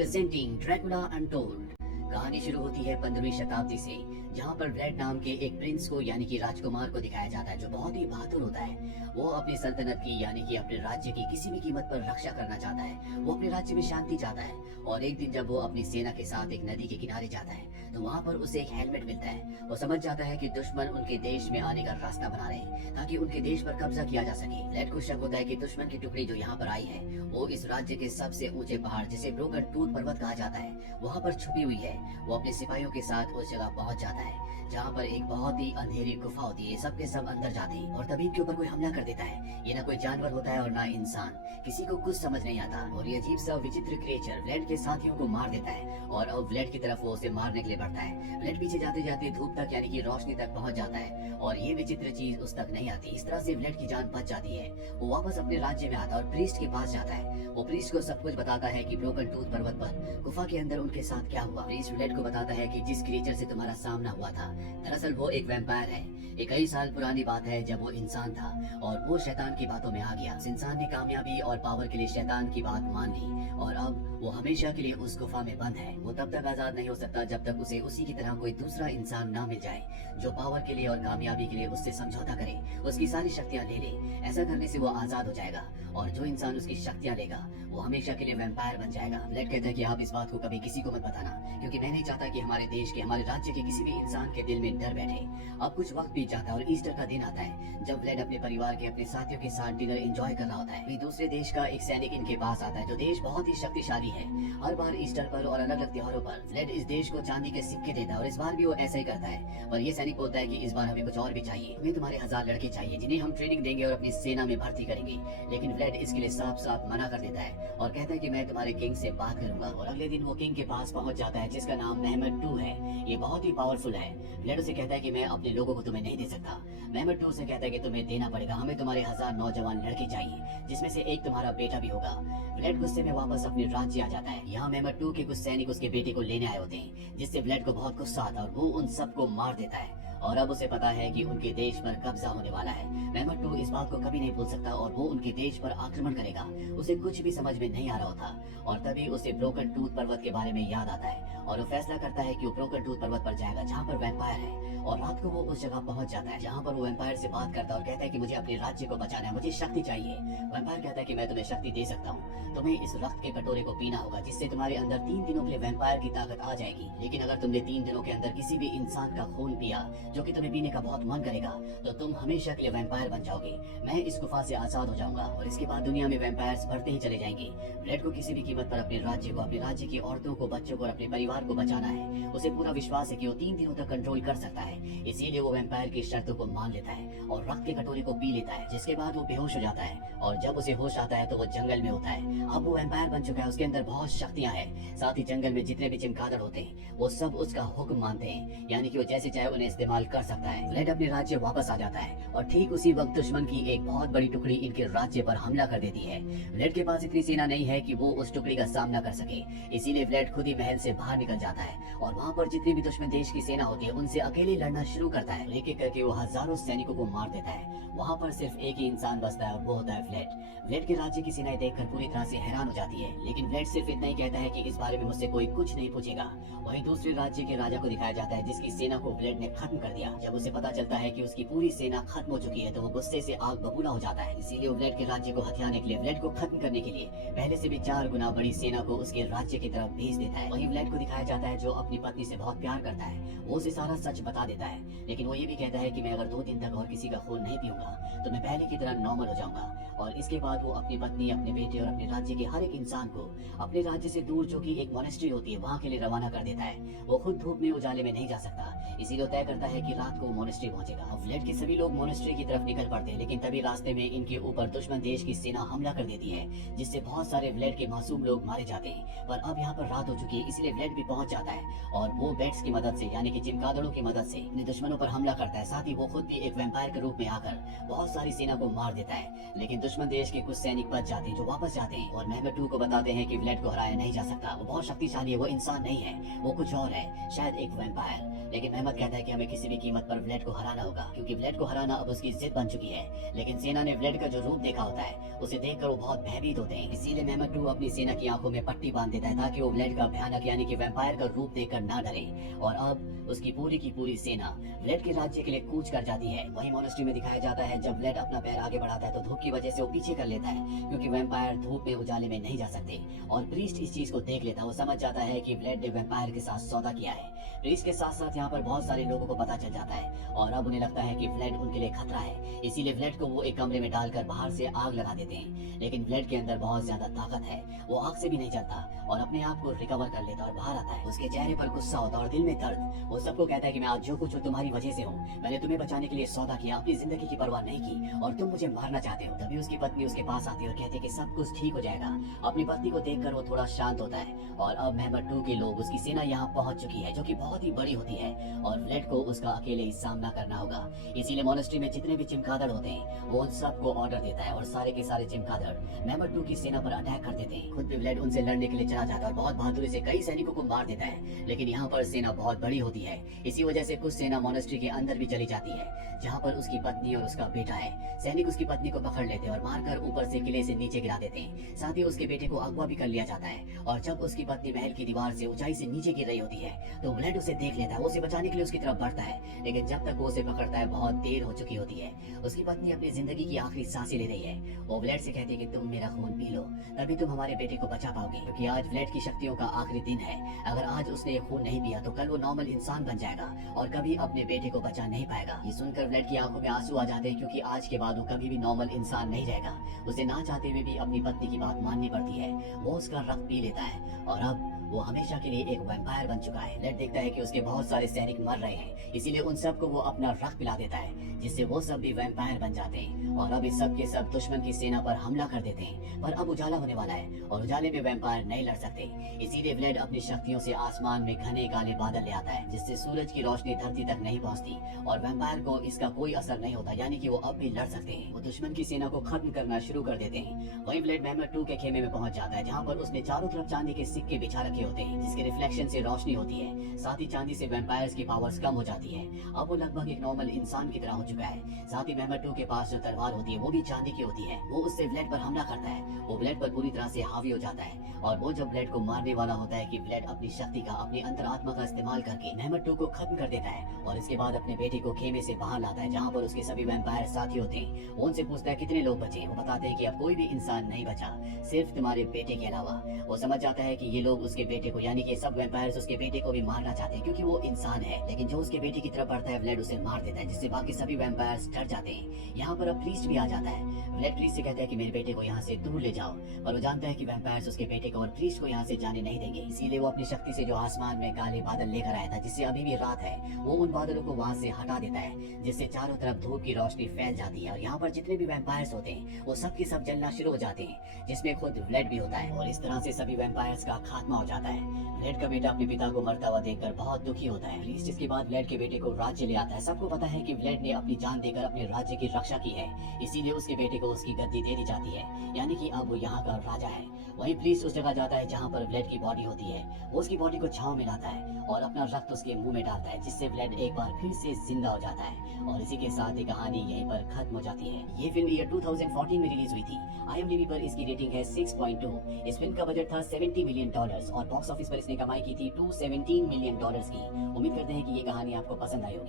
Presenting Dracula untold. कहानी शुरू होती है 15वीं शताब्दी से, जहाँ पर व्लेड नाम के एक प्रिंस को यानी कि राजकुमार को दिखाया जाता है जो बहुत ही बहादुर होता है। वो अपनी सल्तनत की यानी कि अपने राज्य की किसी भी कीमत पर रक्षा करना चाहता है। वो अपने राज्य में शांति चाहता है और एक दिन जब वो अपनी सेना के साथ एक नदी के किनारे जाता है तो वहाँ पर उसे एक हेलमेट मिलता है। वो समझ जाता है कि दुश्मन उनके देश में आने का रास्ता बना रहे हैं ताकि उनके देश पर कब्जा किया जा सके। व्लेड को शक होता है कि दुश्मन की टुकड़ी जो यहाँ पर आई है वो इस राज्य के सबसे ऊंचे पहाड़ जिसे ब्रोकन टूथ पर्वत कहा जाता है वहाँ पर छुपी हुई है। वो अपने सिपाहियों के साथ उस जगह पहुँच जाता है जहाँ पर एक बहुत ही अंधेरी गुफा होती है। सबके सब अंदर जाते हैं और तभी इनके ऊपर कोई हमला कर देता है। ये ना कोई जानवर होता है और ना इंसान, किसी को कुछ समझ नहीं आता और ये अजीब सा विचित्र क्रिएचर व्लेड के साथियों को मार देता है और अब व्लेड की तरफ वो उसे मारने के लिए बढ़ता है। व्लेड पीछे जाते जाते धूप तक यानी कि रोशनी तक पहुंच जाता है और ये विचित्र चीज उस तक नहीं आती। इस तरह से व्लेड की जान बच जाती है। वो वापस अपने राज्य में आता है और प्रीस्ट के पास जाता है। वो प्रीस्ट को सब कुछ बताता है कि ब्रोकन टूथ पर्वत पर गुफा के अंदर उनके साथ क्या हुआ। प्रीस्ट व्लेड को बताता है कि जिस क्रिएचर से तुम्हारा सामना हुआ था दरअसल वो एक वैम्पायर है। ये कई साल पुरानी बात है जब वो इंसान था और वो शैतान की बातों में आ गया। इस इंसान ने कामयाबी और पावर के लिए शैतान की बात मान ली और अब वो हमेशा के लिए उस गुफा में बंद है। वो तब तक आजाद नहीं हो सकता जब तक उसे उसी की तरह कोई दूसरा इंसान ना मिल जाए जो पावर के लिए और कामयाबी के लिए उससे समझौता करे, उसकी सारी शक्तियां ले ले। ऐसा करने से वो आजाद हो जाएगा और जो इंसान उसकी शक्तियां लेगा वो हमेशा के लिए वैम्पायर बन जाएगा। व्लेड कहता है कि आप इस बात को कभी किसी को मत बताना क्योंकि मैं नहीं चाहता कि हमारे देश के हमारे राज्य के किसी भी इंसान के दिल में डर बैठे। अब कुछ वक्त बीत जाता है और ईस्टर का दिन आता है जब व्लेड अपने परिवार के अपने साथियों के साथ डिनर एंजॉय कर रहा होता है। दूसरे देश का एक सैनिक इनके पास आता है जो देश बहुत ही शक्तिशाली है। हर बार ईस्टर पर और अलग अलग त्योहारों पर व्लेड इस देश को चांदी के सिक्के देता है और इस बार भी वो ऐसा ही करता है। और ये सैनिक बोलता है कि इस बार हमें कुछ और भी चाहिए, हमें तुम्हारे 1000 लड़के चाहिए जिन्हें हम ट्रेनिंग देंगे और अपनी सेना में भर्ती करेंगे। लेकिन व्लेड इसके लिए साफ साफ मना कर देता है और कहता है कि मैं तुम्हारे किंग से बात करूंगा। और अगले दिन वो किंग के पास पहुंच जाता है जिसका नाम मेहमद II है। ये बहुत ही पावरफुल है। व्लेड उसे कहता है कि मैं अपने लोगों को तुम्हें नहीं दे सकता। मेहमद II उसे कहता है कि तुम्हें देना पड़ेगा, हमें तुम्हारे 1000 नौजवान लड़के चाहिए जिसमें से एक तुम्हारा बेटा भी होगा। व्लेड गुस्से में वापस अपने राज्य आ जाता है। यहाँ मेहमद II के कुछ सैनिक उसके बेटे को लेने आए होते हैं जिससे व्लेड को बहुत गुस्सा आता है और वो उन सबको मार देता है। और अब उसे पता है कि उनके देश पर कब्जा होने वाला है। मेहमद II इस बात को कभी नहीं भूल सकता और वो उनके देश पर आक्रमण करेगा। उसे कुछ भी समझ में नहीं आ रहा होता और तभी उसे ब्रोकन टूथ पर्वत के बारे में याद आता है और वो फैसला करता है कि वो ब्रोकन टूथ पर्वत पर जाएगा जहाँ पर वैम्पायर है। और रात को वो उस जगह पहुंच जाता है जहाँ पर वो वैम्पायर से बात करता है और कहता है कि मुझे अपने राज्य को बचाना है, मुझे शक्ति चाहिए। वैम्पायर कहता है कि मैं तुम्हें शक्ति दे सकता हूँ, तुम्हें इस रक्त के कटोरे को पीना होगा जिससे तुम्हारे अंदर 3 दिनों के लिए वैम्पायर की ताकत आ जाएगी। लेकिन अगर तुमने 3 दिनों के अंदर किसी भी इंसान का खून पिया जो कि तुम्हें पीने का बहुत मन करेगा तो तुम हमेशा के लिए वैम्पायर बन जाओगे। मैं इस गुफा से आजाद हो जाऊंगा और इसके बाद दुनिया में वैम्पायर्स बढ़ते ही चले जाएंगे। व्लेड को किसी भी कीमत पर अपने राज्य को, अपने राज्य की औरतों को, बच्चों को और अपने परिवार को बचाना है। उसे पूरा विश्वास है कि वो 3 दिनों तक कंट्रोल कर सकता है, इसीलिए वो वैम्पायर की शर्तों को मान लेता है और रक्त के कटोरे को पी लेता है जिसके बाद वो बेहोश हो जाता है। और जब उसे होश आता है तो वो जंगल में होता है। अब वो वैम्पायर बन चुका है, उसके अंदर बहुत शक्तियां हैं। साथ ही जंगल में जितने भी चमगादड़ होते हैं वो सब उसका हुक्म मानते हैं, यानी कि वो जैसे चाहे उन्हें इस्तेमाल कर सकता है। व्लेड अपने राज्य वापस आ जाता है और ठीक उसी वक्त दुश्मन की एक बहुत बड़ी टुकड़ी इनके राज्य पर हमला कर देती है। व्लेड के पास इतनी सेना नहीं है कि वो उस टुकड़ी का सामना कर सके, इसीलिए व्लेड खुद ही महल से बाहर निकल जाता है और वहाँ पर जितनी भी दुश्मन देश की सेना होती है उनसे अकेले लड़ना शुरू करता है। एक एक करके वो हजारों सैनिकों को मार देता है। वहाँ पर सिर्फ एक ही इंसान बचता है और वो होता है व्लेड। व्लेड के राज्य की सेनाएं देखकर पूरी तरह से हैरान हो जाती है, लेकिन व्लेड सिर्फ इतना ही कहता है कि इस बारे में मुझसे कोई कुछ नहीं पूछेगा। वहीं दूसरे राज्य के राजा को दिखाया जाता है जिसकी सेना को व्लेड ने खत्म कर दिया। जब उसे पता चलता है कि उसकी पूरी सेना खत्म हो चुकी है तो वो गुस्से से आग बबूला हो जाता है। इसीलिए वो व्लेड के राज्य को हथियाने के लिए, व्लेड को खत्म करने के लिए पहले से भी 4 गुना बड़ी सेना को उसके राज्य की तरफ भेज देता है। वहीं व्लेड को दिखाया जाता है जो अपनी पत्नी से बहुत प्यार करता है। वो उसे सारा सच बता देता है, लेकिन वो ये भी कहता है कि मैं अगर 2 दिन तक और किसी का खून नहीं पीऊंगा तो मैं पहले की तरह नॉर्मल हो जाऊंगा। और इसके बाद वो अपनी पत्नी, अपने बेटे और अपने राज्य के हर एक इंसान को अपने राज्य से दूर जो कि एक मोनेस्ट्री होती है वहाँ के लिए रवाना कर देता है। वो खुद धूप में उजाले में नहीं जा सकता, इसीलिए तय करता है कि रात को मोनेस्ट्री पहुंचेगा। अब व्लेड के सभी लोग मोनेस्ट्री की तरफ निकल पड़ते हैं, लेकिन तभी रास्ते में इनके ऊपर दुश्मन देश की सेना हमला कर देती है जिससे बहुत सारे व्लेड के मासूम लोग मारे जाते हैं। पर अब यहाँ पर रात हो चुकी है, इसलिए व्लेड भी पहुंच जाता है और वो बैट्स की मदद से यानी कि चमगादड़ों की मदद से अपने दुश्मनों पर हमला करता है। साथ ही वो खुद भी एक वैम्पायर के रूप में आकर बहुत सारी सेना को मार देता है। लेकिन दुश्मन देश के कुछ सैनिक बच जाते हैं जो वापस जाते हैं और मेहमद II को बताते हैं कि व्लेड को हराया नहीं जा सकता, वो बहुत शक्तिशाली है, वो इंसान नहीं है, वो कुछ और है, शायद एक वैम्पायर। लेकिन मेहमद कहता है कि हमें किसी भी कीमत पर व्लेड को हराना होगा, क्योंकि व्लेड को हराना अब उसकी जिद बन चुकी है। लेकिन सेना ने व्लेड का जो रूप देखा होता है उसे देखकर वो बहुत भयभीत होते हैं। इसीलिए मेहमत 2 अपनी सेना की आंखों में पट्टी बांध देता है ताकि वो व्लेड का भयानक यानी कि वैम्पायर का रूप देखकर ना डरे। और अब उसकी पूरी की पूरी सेना व्लेड के राज्य के लिए कूच कर जाती है। वहीं मोनेस्ट्री में दिखाया जाता है जब व्लेड अपना पैर आगे बढ़ाता है तो धूप की वजह से वो पीछे कर लेता है, क्योंकि वैम्पायर धूप में उजाले में नहीं जा सकते। और प्रीस्ट इस चीज को देख लेता है, वो समझ जाता है कि व्लेड ने वैम्पायर के साथ सौदा किया है। प्रीस्ट के साथ साथ यहाँ पर बहुत सारे लोगों को पता चल जाता है और अब उन्हें लगता है कि व्लेड उनके लिए खतरा है। इसीलिए व्लेड को वो एक कमरे में डालकर बाहर से आग लगा देते हैं। लेकिन व्लेड के अंदर बहुत ज्यादा ताकत है, वो आग से भी नहीं जलता और अपने आप को रिकवर कर लेता और बाहर आता है। उसके चेहरे पर गुस्सा होता और दिल में दर्द। वो सबको कहता है कि मैं आज जो कुछ हूँ तुम्हारी वजह से हूँ। मैंने तुम्हें बचाने के लिए सौदा किया, अपनी जिंदगी की परवाह नहीं की और तुम मुझे मारना चाहते हो। तभी उसकी पत्नी उसके पास आती है और कहती है कि सब कुछ ठीक हो जाएगा। अपनी पत्नी को देखकर वो थोड़ा शांत होता है और अब मेहमत 2 के लोग, उसकी सेना यहाँ पहुंच चुकी है जो कि बहुत ही बड़ी होती है और व्लेड को उसका अकेले ही सामना करना होगा। इसीलिए मोनेस्ट्री में जितने भी चिमकादड़ होते हैं वो उन सबको ऑर्डर देता है और सारे के सारे चिमकादड़ मेहमत 2 की सेना पर अटैक कर देते हैं। खुद भी व्लेड उनसे लड़ने के लिए चला जाता है और बहुत बहादुरी से कई सैनिकों को मार देता है। लेकिन यहाँ पर सेना बहुत बड़ी होती है, इसी वजह से कुछ सेना मोनेस्ट्री के अंदर भी चली जाती है जहाँ पर उसकी पत्नी और उसका बेटा है। सैनिक उसकी पत्नी को पकड़ लेते हैं और मारकर ऊपर से किले से नीचे गिरा देते हैं। साथ ही उसके बेटे को अगवा भी कर लिया जाता है और जब उसकी पत्नी महल की दीवार से ऊंचाई से नीचे गिर रही होती है तो व्लेड उसे देख लेता है। वो उसे बचाने के लिए उसकी तरफ बढ़ता है, लेकिन जब तक वो उसे पकड़ता है बहुत देर हो चुकी होती है। उसकी पत्नी अपनी जिंदगी की आखिरी सांसें ले रही है। वो व्लेड से कहती है कि तुम मेरा खून पी लो, तभी तुम हमारे बेटे को बचा पाओगे, क्योंकि आज व्लेड की शक्तियों का आखिरी दिन है। अगर आज उसने ये खून नहीं पिया तो कल वो नॉर्मल इंसान बन जाएगा और कभी अपने बेटे को बचा नहीं पाएगा। ये सुनकर व्लेड की आंखों में आंसू आ जाते हैं, क्योंकि आज के बाद वो कभी भी नॉर्मल इंसान नहीं रहेगा। उसे ना चाहते हुए भी अपनी पत्नी की बात माननी पड़ती है। वो उसका रक्त पी लेता है और अब वो हमेशा के लिए एक वैम्पायर बन चुका है। व्लेड देखता है कि उसके बहुत सारे सैनिक मर रहे हैं, इसीलिए उन सबको वो अपना रक्त पिला देता है, जिससे वो सब भी वैम्पायर बन जाते हैं और अब इस सब के सब दुश्मन की सेना पर हमला कर देते हैं। पर अब उजाला होने वाला है और उजाले में वैम्पायर नहीं लड़ सकते। इसीलिए व्लेड अपनी शक्तियों से आसमान में घने काले बादल ले आता है, जिससे सूरज की रोशनी धरती तक नहीं पहुंचती और वैम्पायर को इसका कोई असर नहीं होता, यानी कि वो अब भी लड़ सकते हैं। वो दुश्मन की सेना को खत्म करना शुरू कर देते हैं। वहीं व्लेड मेहमत 2 के खेमे में पहुंच जाता है, जहाँ पर उसने चारों तरफ चांदी के सिक्के बिछा रखे होते हैं, जिसके रिफ्लेक्शन से रोशनी होती है। साथ ही चांदी से वैम्पायर्स की पावर्स कम हो जाती है। अब वो लगभग एक नॉर्मल इंसान की तरह हो चुका है। साथ ही मेहमत 2 के पास जो तलवार होती है वो भी चांदी की होती है। वो उससे व्लेड पर हमला करता है। वो व्लेड पर पूरी तरह से हावी हो जाता है और वो जब व्लेड को मारने वाला होता है कि व्लेड अपनी शक्ति का, अपनी अंतरात्मा का इस्तेमाल करके मेहमत 2 को खत्म कर देता है और इसके बाद अपने बेटे को खेमे से बाहर लाता है, जहाँ पर उसके सभी वैम्पायर साथी होते हैं। वो उनसे पूछता है कितने लोग बचे। वो बताते हैं कि अब कोई भी इंसान नहीं बचा, सिर्फ तुम्हारे बेटे के अलावा। वो समझ जाता है कि ये लोग उसके बेटे को, यानी कि सब वैम्पायर्स उसके बेटे को भी मारना चाहते हैं, क्योंकि वो इंसान है। लेकिन जो उसके बेटे की तरफ बढ़ता है व्लेड उसे मार देता है, जिससे बाकी सभी वैम्पायर्स डर जाते हैं। यहाँ पर अब प्रीस्ट भी आ जाता है। व्लेड प्रीस्ट से कहता है कि मेरे बेटे को यहाँ से दूर ले जाओ, पर वो जानता है कि वैम्पायर्स उसके बेटे को और प्रीस्ट को यहाँ से जाने नहीं देंगे। इसीलिए वो अपनी शक्ति से जो आसमान में काले बादल लेकर आया था, जिससे अभी भी रात है, वो उन बादलों को वहाँ से हटा देता है, जिससे चारों तरफ धूप की रोशनी फैल जाती है और यहाँ पर जितने भी वैम्पायर्स होते हैं वो सब के सब जलना शुरू हो जाते हैं, जिसमें खुद व्लेड भी होता है। और इस तरह से सभी वैम्पायर्स का खात्मा हो जाता है। व्लेड का बेटा अपने पिता को मरता हुआ देखकर बहुत दुखी होता है। प्रीस्ट इसके बाद व्लेड के बेटे को राज्य ले आता है। सबको पता है कि व्लेड ने अपनी जान देकर अपने राज्य की रक्षा की है, इसीलिए उसके बेटे को उसकी गद्दी दे दी जाती है, यानी कि अब वो यहाँ का राजा है। वहीं प्रीस्ट उस जगह जाता है जहाँ पर व्लेड की बॉडी होती है। वो उसकी बॉडी को छांव में लाता है और अपना रक्त उसके मुंह में डालता है, जिससे व्लेड एक बार फिर से जिंदा हो जाता है। और इसी के साथ ये कहानी यहीं पर खत्म हो जाती है। ये फिल्म ईयर 2014 में रिलीज हुई थी। IMDb पर इसकी रेटिंग है 6.2। इस फिल्म का बजट था $70 मिलियन और बॉक्स ऑफिस पर इसने कमाई की थी $217 मिलियन की। उम्मीद करते हैं कि ये कहानी आपको पसंद आई होगी।